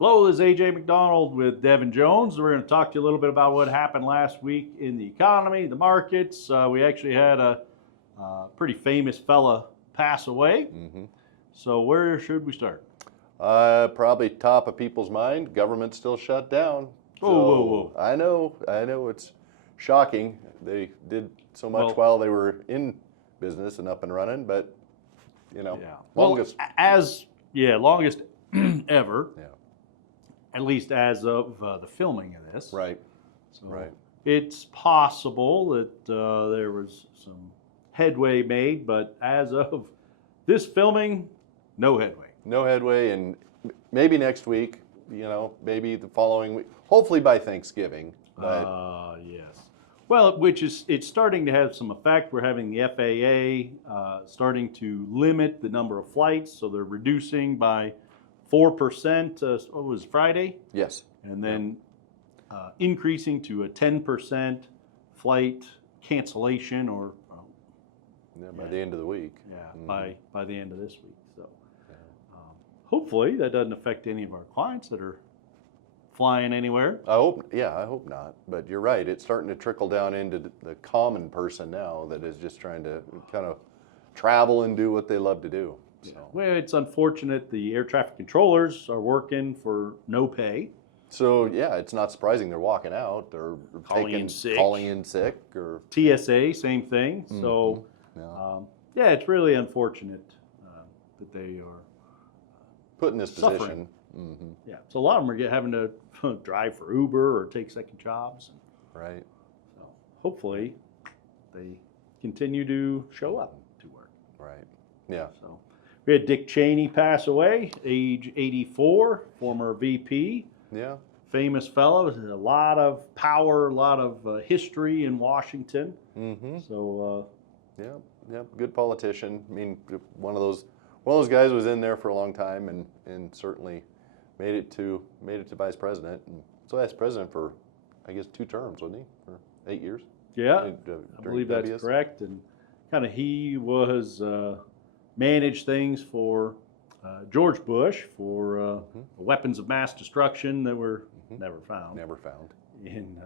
Hello, this is AJ Macdonald with Devin Jones. We're going to talk to you a little bit about what happened last week in the economy, the markets. We actually had a pretty famous fella pass away. So where should we start? Probably top of people's mind. Government's still shut down. Whoa. I know it's shocking. They did so much while they were in business and up and running, but longest longest ever. Yeah. At least as of the filming of this. Right. So Right. It's possible that there was some headway made, but as of this filming, no headway. No headway, and maybe next week. Maybe the following week. Hopefully by Thanksgiving. But yes. Well, it's starting to have some effect. We're having the FAA starting to limit the number of flights, so they're reducing by 4%. What was Friday? Yes. And then increasing to a 10% flight cancellation or by the end of the week. By the end of this week. So hopefully that doesn't affect any of our clients that are flying anywhere. I hope not. But you're right. It's starting to trickle down into the common person now that is just trying to kind of travel and do what they love to do. So. Well, it's unfortunate the air traffic controllers are working for no pay. So it's not surprising they're walking out. They're calling in sick, or TSA, same thing. So it's really unfortunate that they are put in this suffering. Position. Yeah, so a lot of them are having to drive for Uber or take second jobs. Right. So hopefully they continue to show up to work. Right. Yeah. So. We had Dick Cheney pass away, age 84, former VP. Yeah. Famous fellow, a lot of power, a lot of history in Washington. So. Good politician. I mean, one of those guys was in there for a long time and certainly made it to vice president. And so vice president for, I guess, 2 terms, wasn't he? For 8 years. Yeah, I believe that's correct. And kind of he was. Managed things for George Bush for weapons of mass destruction that were never found in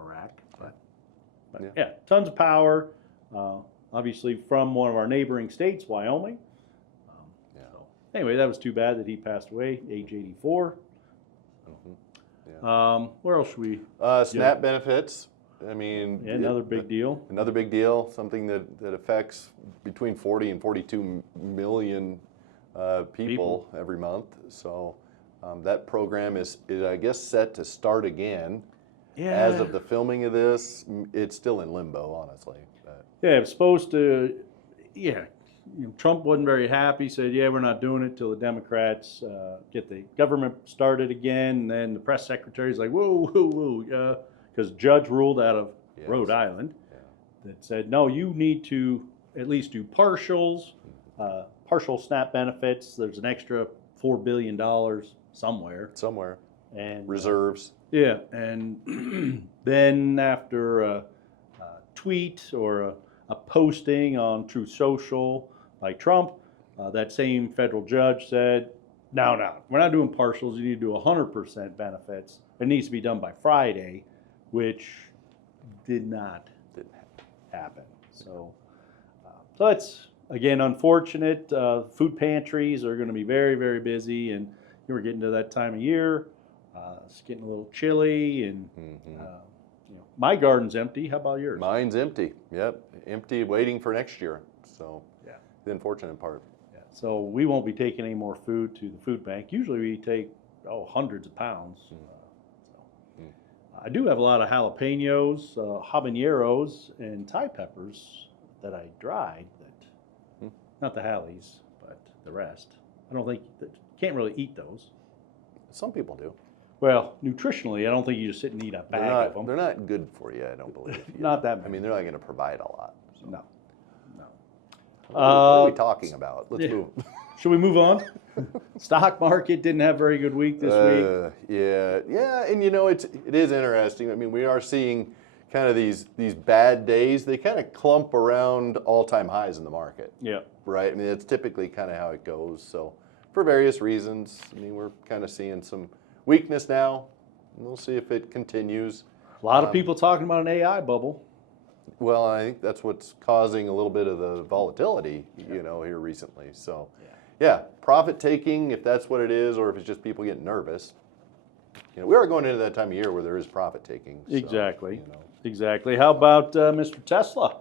Iraq. But tons of power, obviously from one of our neighboring states, Wyoming. So anyway, that was too bad that he passed away, age 84. Where else should we? SNAP benefits. I mean, another big deal. Another big deal. Something that affects between 40 and 42 million people every month. So that program is I guess set to start again. Yeah. As of the filming of this, it's still in limbo, honestly. It's supposed to. Trump wasn't very happy. Said, we're not doing it till the Democrats get the government started again. And then the press secretary's like, whoa. Because judge ruled out of Rhode Island that said, no, you need to at least do partial SNAP benefits. There's an extra $4 billion somewhere. And reserves. And then after a tweet or a posting on Truth Social by Trump, that same federal judge said, no, we're not doing partials. You need to do 100% benefits. It needs to be done by Friday. Which didn't happen. So it's, again, unfortunate. Food pantries are going to be very, very busy, and we're getting to that time of year. It's getting a little chilly, and my garden's empty. How about yours? Mine's empty. Yep, empty, waiting for next year. So the unfortunate part. So we won't be taking any more food to the food bank. Usually we take hundreds of pounds. I do have a lot of jalapenos, habaneros, and Thai peppers that I dried. Not the Halleys, but the rest. I don't think can't really eat those. Some people do. Well, nutritionally, I don't think you just sit and eat a bag of them. They're not good for you, I don't believe. Not that many. I mean, they're not going to provide a lot. So. No. What are we talking about? Let's move. Should we move on? Stock market didn't have a very good week this week. Yeah, and it is interesting. I mean, we are seeing kind of these bad days. They kind of clump around all-time highs in the market. Yeah. Right. I mean, it's typically kind of how it goes. So for various reasons. I mean, we're kind of seeing some weakness now. We'll see if it continues. A lot of people talking about an AI bubble. Well, I think that's what's causing a little bit of the volatility, here recently. So, yeah, profit taking, if that's what it is, or if it's just people getting nervous. We are going into that time of year where there is profit taking. So, exactly. Exactly. How about Mr. Tesla?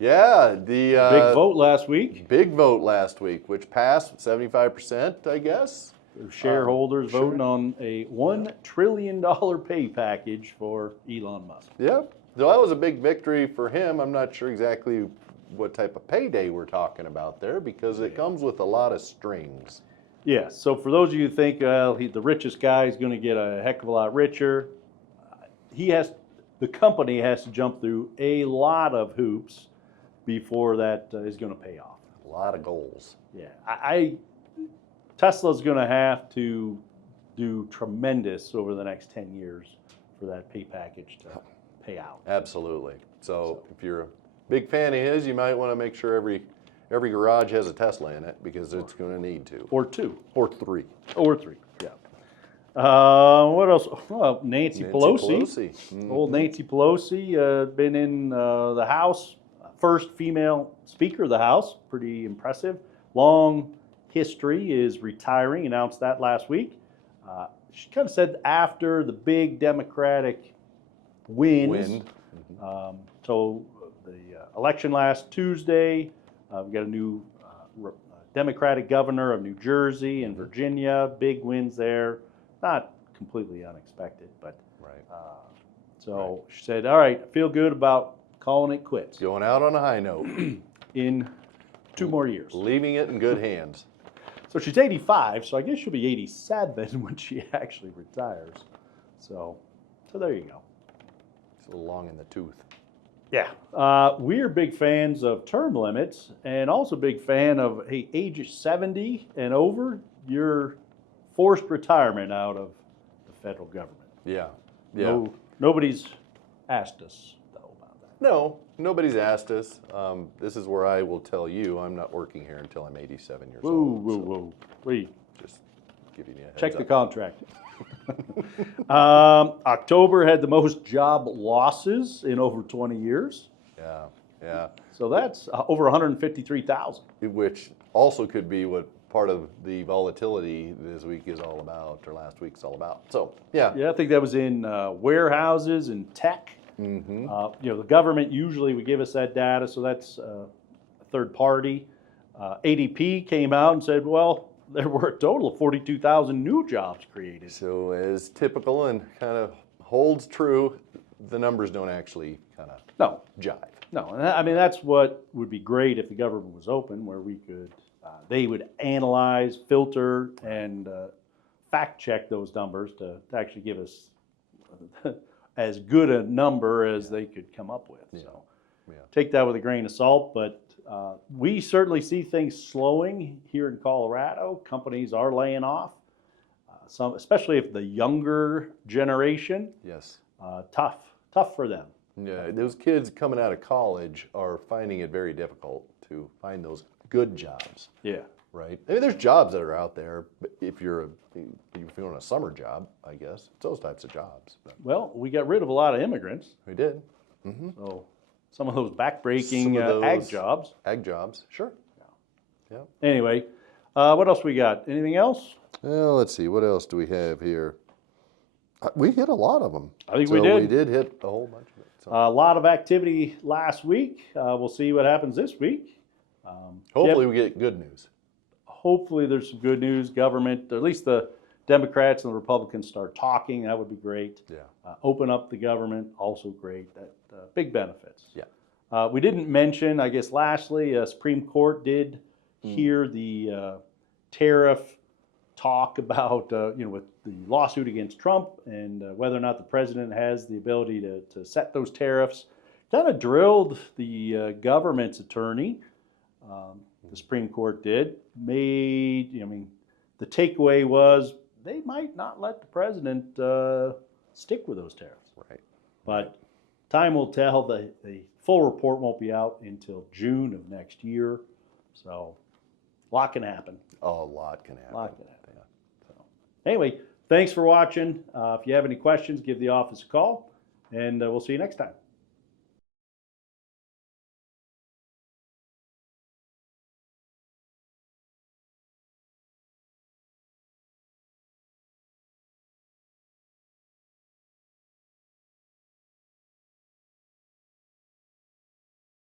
Yeah, the big vote last week. Big vote last week, which passed 75%, I guess. Shareholders voting on a $1 trillion pay package for Elon Musk. Yep. So that was a big victory for him. I'm not sure exactly what type of payday we're talking about there because it comes with a lot of strings. Yeah, so for those of you who think the richest guy is going to get a heck of a lot richer, the company has to jump through a lot of hoops before that is going to pay off. A lot of goals. Yeah, Tesla's going to have to do tremendous over the next 10 years for that pay package to pay out. Absolutely. So if you're a big fan of his, you might want to make sure every garage has a Tesla in it because it's going to need to. Or two. Or three. Or three, yeah. What else? Well, Nancy Pelosi. Mm-hmm. Old Nancy Pelosi, been in the House, first female Speaker of the House, pretty impressive. Long history, is retiring, announced that last week. She kind of said after the big Democratic wins, so the election last Tuesday, we got a new Democratic governor of New Jersey and Virginia, big wins there. Not completely unexpected, but she said, all right, I feel good about calling it quits. Going out on a high note. In 2 more years. Leaving it in good hands. So she's 85, so I guess she'll be 87 when she actually retires. So there you go. It's a little long in the tooth. Yeah. We're big fans of term limits and also big fan of, hey, age 70 and over, you're forced retirement out of the federal government. Yeah. Nobody's asked us, though, about that. No, nobody's asked us. This is where I will tell you I'm not working here until I'm 87 years old. Whoa. Wait. Just giving you a heads Check up. the contract. October had the most job losses in over 20 years. Yeah. So that's over 153,000. Which also could be what part of the volatility this week is all about, or last week's all about. So, yeah. Yeah, I think that was in warehouses and tech. Mm-hmm. The government usually would give us that data, so that's a third party. ADP came out and said, well, there were a total of 42,000 new jobs created. So as typical and kind of holds true, the numbers don't actually kind of jive. No, and I mean, that's what would be great if the government was open, where we could, they would analyze, filter, and fact check those numbers to actually give us as good a number as they could come up with. Yeah. So take that with a grain of salt, but we certainly see things slowing here in Colorado. Companies are laying off, some, especially if the younger generation. Yes. Tough for them. Yeah, those kids coming out of college are finding it very difficult to find those good jobs. Yeah. Right. I mean, there's jobs that are out there, but if you're on a summer job, I guess it's those types of jobs. But well, we got rid of a lot of immigrants. we did. Mm-hmm. So some of those backbreaking ag jobs. Ag jobs, sure. Yeah. Anyway, what else we got? Anything else? Well, let's see. What else do we have here? We hit a lot of them. I think we did. We did hit a whole bunch of it. So. A lot of activity last week. We'll see what happens this week. Hopefully we get good news. Hopefully there's some good news. Government, at least the Democrats and the Republicans start talking. That would be great. Yeah. Open up the government, also great. That big benefits. Yeah. We didn't mention, I guess, lastly, Supreme Court did hear the tariff talk about, with the lawsuit against Trump and whether or not the president has the ability to set those tariffs. Kind of drilled the government's attorney. The Supreme Court did. The takeaway was they might not let the president stick with those tariffs. Right. But time will tell. The full report won't be out until June of next year. So a lot can happen. a lot can happen. A lot can happen. Yeah. So, anyway, thanks for watching. If you have any questions, give the office a call, and we'll see you next time.